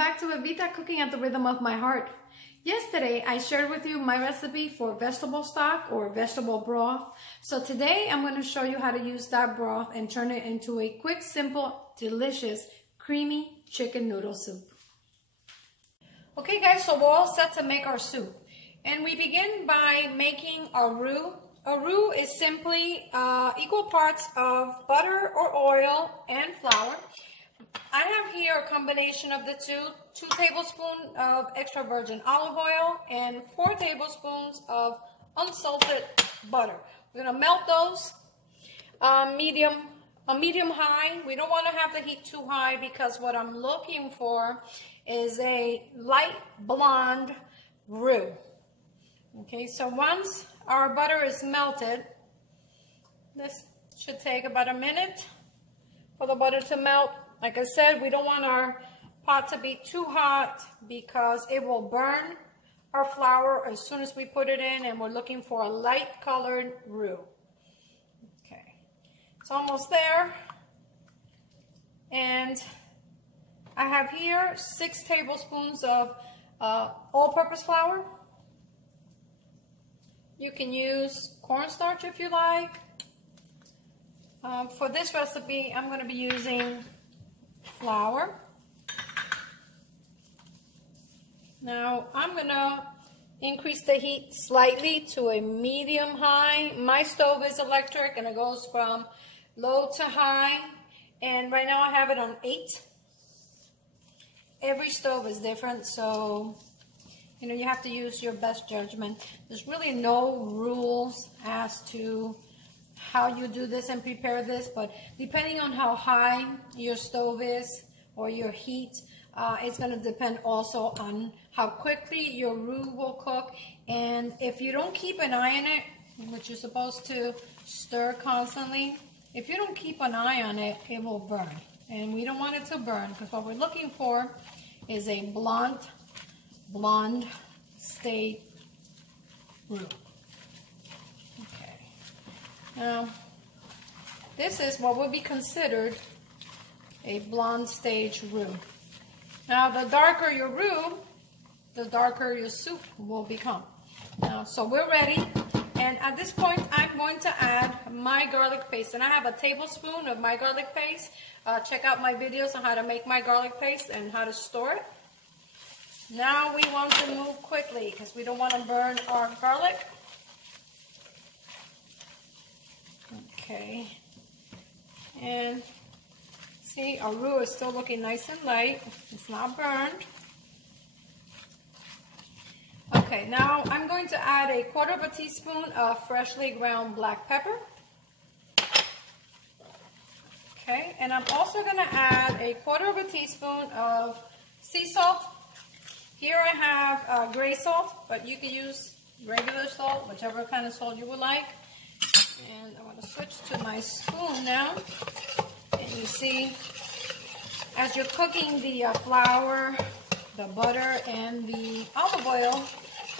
back to Evita, cooking at the rhythm of my heart. Yesterday, I shared with you my recipe for vegetable stock or vegetable broth. So today, I'm going to show you how to use that broth and turn it into a quick, simple, delicious, creamy chicken noodle soup. Okay guys, so we're all set to make our soup. And we begin by making our roux. A roux is simply equal parts of butter or oil and flour. I have here a combination of the two 2 tablespoons of extra virgin olive oil and 4 tablespoons of unsalted butter. We're going to melt those medium high. We don't want to have the heat too high because what I'm looking for is a light blonde roux. Okay, so once our butter is melted, this should take about a minute for the butter to melt. Like I said, we don't want our pot to be too hot because it will burn our flour as soon as we put it in, and we're looking for a light colored roux. Okay, it's almost there. And I have here 6 tablespoons of all-purpose flour. You can use cornstarch if you like. For this recipe, I'm going to be using flour. Now I'm gonna increase the heat slightly to a medium high. My stove is electric and it goes from low to high, and right now I have it on 8. Every stove is different, so you have to use your best judgment. There's really no rules as to how you do this and prepare this, but depending on how high your stove is or your heat, it's going to depend also on how quickly your roux will cook. And if you don't keep an eye on it, which you're supposed to stir constantly, if you don't keep an eye on it, it will burn. And we don't want it to burn because what we're looking for is a blonde state roux. Now, this is what would be considered a blonde stage roux. Now, the darker your roux, the darker your soup will become. Now, so we're ready. And at this point, I'm going to add my garlic paste. And I have a tablespoon of my garlic paste. Check out my videos on how to make my garlic paste and how to store it. Now we want to move quickly because we don't want to burn our garlic. Okay, and see, our roux is still looking nice and light. It's not burned. Okay, now I'm going to add a 1/4 teaspoon of freshly ground black pepper. Okay, and I'm also going to add a 1/4 teaspoon of sea salt. Here I have gray salt, but you can use regular salt, whichever kind of salt you would like. And I'm going to switch to my spoon now. And you see, as you're cooking the flour, the butter, and the olive oil,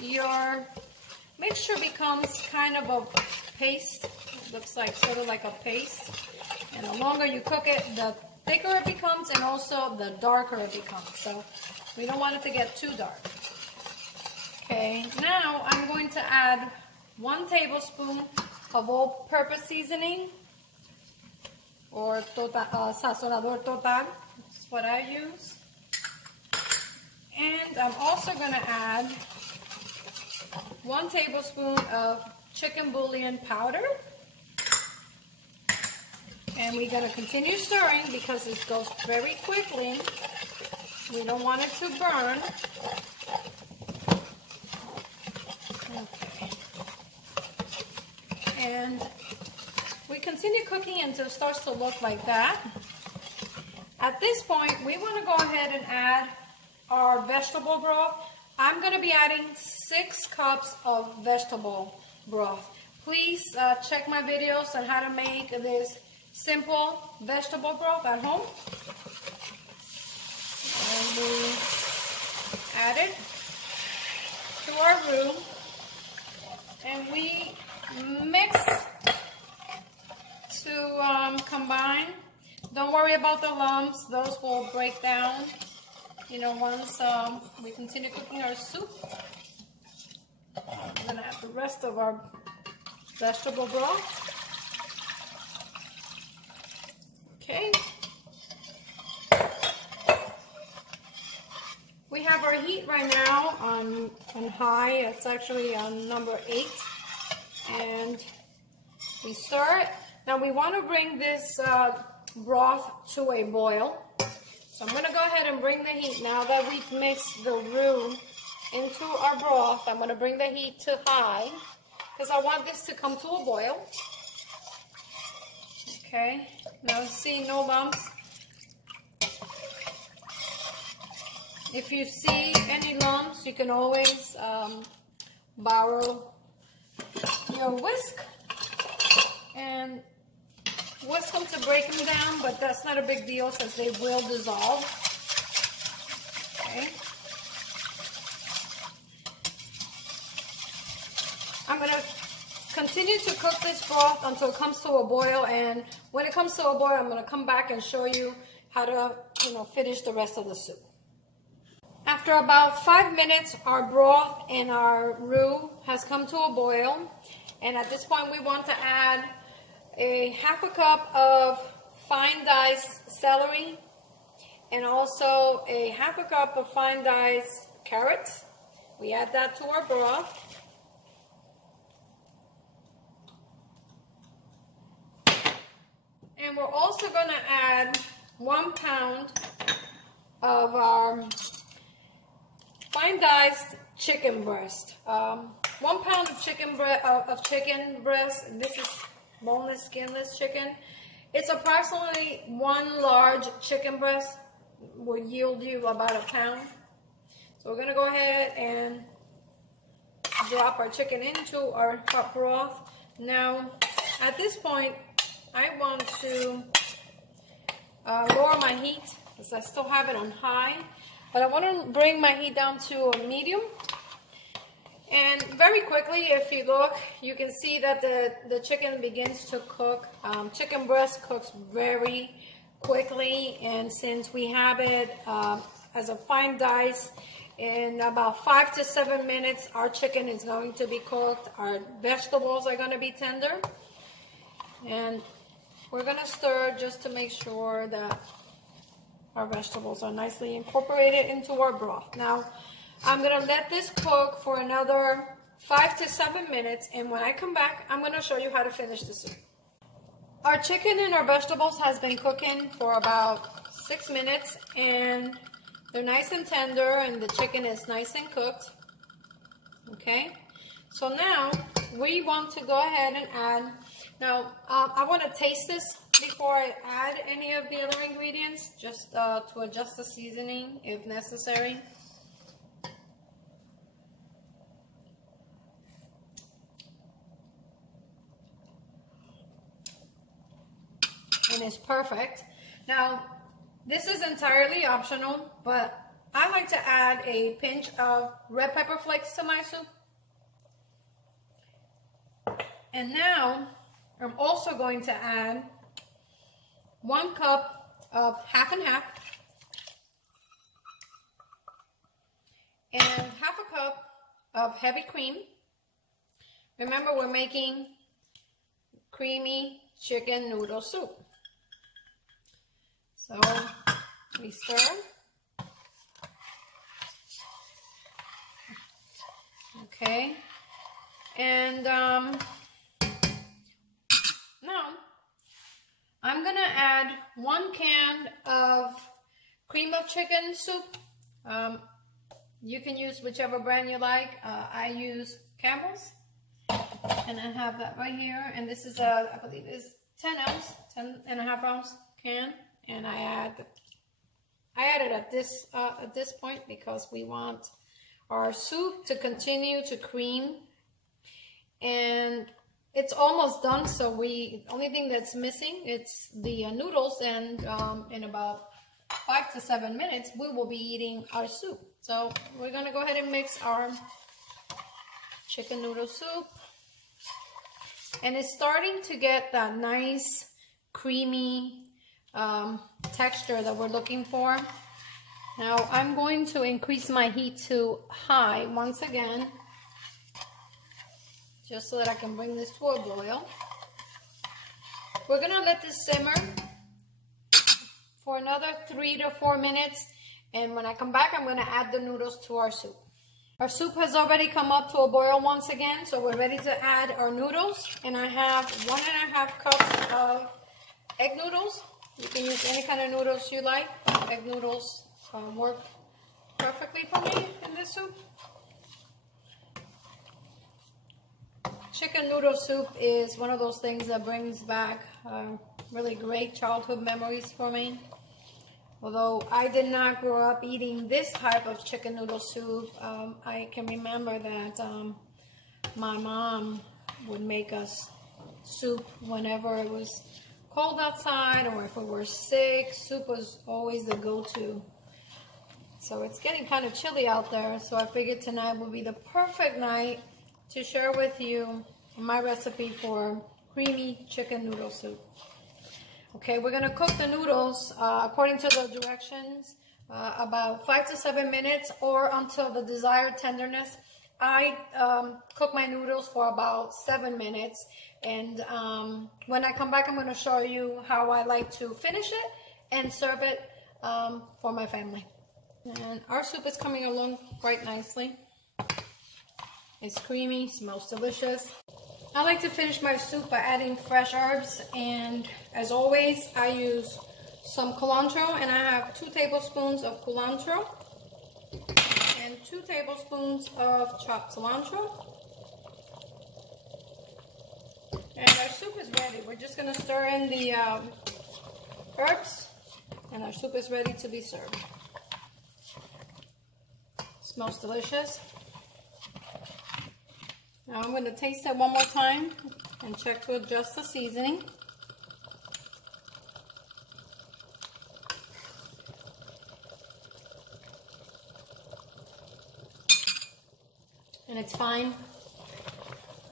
your mixture becomes kind of a paste. It looks like sort of like a paste. And the longer you cook it, the thicker it becomes, and also the darker it becomes. So we don't want it to get too dark. Okay, now I'm going to add 1 tablespoon of all-purpose seasoning, or sazonador total. That's what I use. And I'm also going to add 1 tablespoon of chicken bouillon powder. And we're going to continue stirring because this goes very quickly. We don't want it to burn. Okay. And we continue cooking until it starts to look like that. At this point, we want to go ahead and add our vegetable broth. I'm going to be adding 6 cups of vegetable broth. Please check my videos on how to make this simple vegetable broth at home. And we add it to our roux. And we mix to combine. Don't worry about the lumps, those will break down. once we continue cooking our soup, we're gonna add the rest of our vegetable broth. Okay. We have our heat right now on high. It's actually on number 8. And we stir it. Now we want to bring this broth to a boil. So I'm going to go ahead and bring the heat. Now that we've mixed the roux into our broth, I'm going to bring the heat to high because I want this to come to a boil. Okay, now see, no lumps. If you see any lumps, you can always borrow your whisk and whisk them to break them down, but that's not a big deal because they will dissolve. Okay. I'm going to continue to cook this broth until it comes to a boil, and when it comes to a boil, I'm going to come back and show you how to, finish the rest of the soup. After about 5 minutes, our broth and our roux has come to a boil, and at this point, we want to add a half a cup of fine diced celery and also a half a cup of fine diced carrots. We add that to our broth. And we're also going to add 1 pound of our fine diced chicken breast. 1 pound of chicken breast. This is boneless, skinless chicken. It's approximately 1 large chicken breast will yield you about 1 pound. So we're going to go ahead and drop our chicken into our hot broth. Now, at this point, I want to lower my heat because I still have it on high, but I want to bring my heat down to a medium. And very quickly, if you look, you can see that the chicken begins to cook. Chicken breast cooks very quickly, and since we have it as a fine dice, in about 5 to 7 minutes, our chicken is going to be cooked. Our vegetables are going to be tender. And we're going to stir just to make sure that our vegetables are nicely incorporated into our broth. Now, I'm going to let this cook for another 5 to 7 minutes, and when I come back, I'm going to show you how to finish the soup. Our chicken and our vegetables has been cooking for about 6 minutes, and they're nice and tender, and the chicken is nice and cooked. Okay, so now we want to go ahead and add. Now, I want to taste this before I add any of the other ingredients, just to adjust the seasoning if necessary. And it's perfect. Now, this is entirely optional, but I like to add a pinch of red pepper flakes to my soup. And now, I'm also going to add 1 cup of half and half and half a cup of heavy cream. Remember, we're making creamy chicken noodle soup. So we stir. Okay. And now I'm gonna add 1 can of cream of chicken soup. You can use whichever brand you like. I use Campbell's, and I have that right here. And this is I believe is 10 and a half ounce can. And I added at this point because we want our soup to continue to cream, and it's almost done. So only thing that's missing, it's the noodles, and in about 5 to 7 minutes we will be eating our soup. So we're gonna go ahead and mix our chicken noodle soup, and it's starting to get that nice creamy texture that we're looking for. Now I'm going to increase my heat to high once again, just so that I can bring this to a boil. We're gonna let this simmer for another 3 to 4 minutes, and when I come back, I'm gonna add the noodles to our soup. Our soup has already come up to a boil once again, so we're ready to add our noodles. And I have 1.5 cups of egg noodles. You can use any kind of noodles you like. Egg noodles work perfectly for me in this soup. Chicken noodle soup is one of those things that brings back really great childhood memories for me. Although I did not grow up eating this type of chicken noodle soup, I can remember that my mom would make us soup whenever it was cold outside, or if we were sick. Soup was always the go-to. So it's getting kind of chilly out there, so I figured tonight would be the perfect night to share with you my recipe for creamy chicken noodle soup. Okay, we're gonna cook the noodles according to the directions, about 5 to 7 minutes, or until the desired tenderness. I cook my noodles for about 7 minutes, and when I come back, I'm gonna show you how I like to finish it and serve it for my family. And our soup is coming along quite nicely. It's creamy, smells delicious. I like to finish my soup by adding fresh herbs, and as always, I use some cilantro, and I have 2 tablespoons of cilantro and 2 tablespoons of chopped cilantro. And our soup is ready. We're just gonna stir in the herbs, and our soup is ready to be served. Smells delicious. Now I'm going to taste it one more time and check to adjust the seasoning. And it's fine.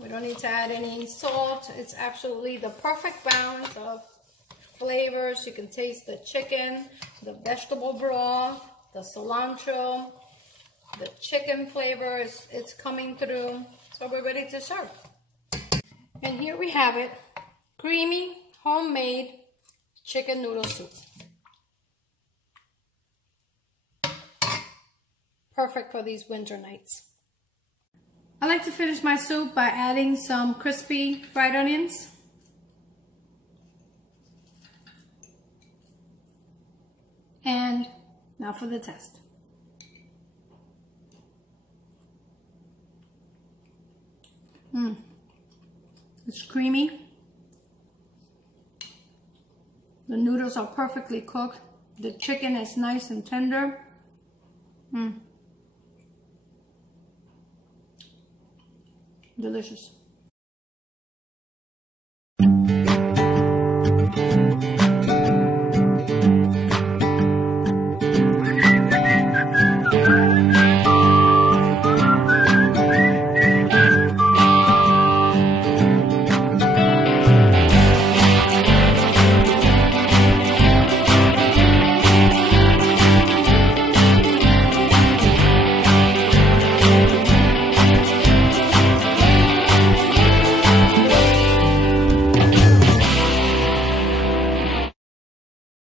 We don't need to add any salt. It's absolutely the perfect balance of flavors. You can taste the chicken, the vegetable broth, the cilantro, the chicken flavor it's coming through. So we're ready to serve. And here we have it, creamy, homemade chicken noodle soup. Perfect for these winter nights. I like to finish my soup by adding some crispy fried onions. And now for the test. It's creamy. The noodles are perfectly cooked. The chicken is nice and tender. Delicious.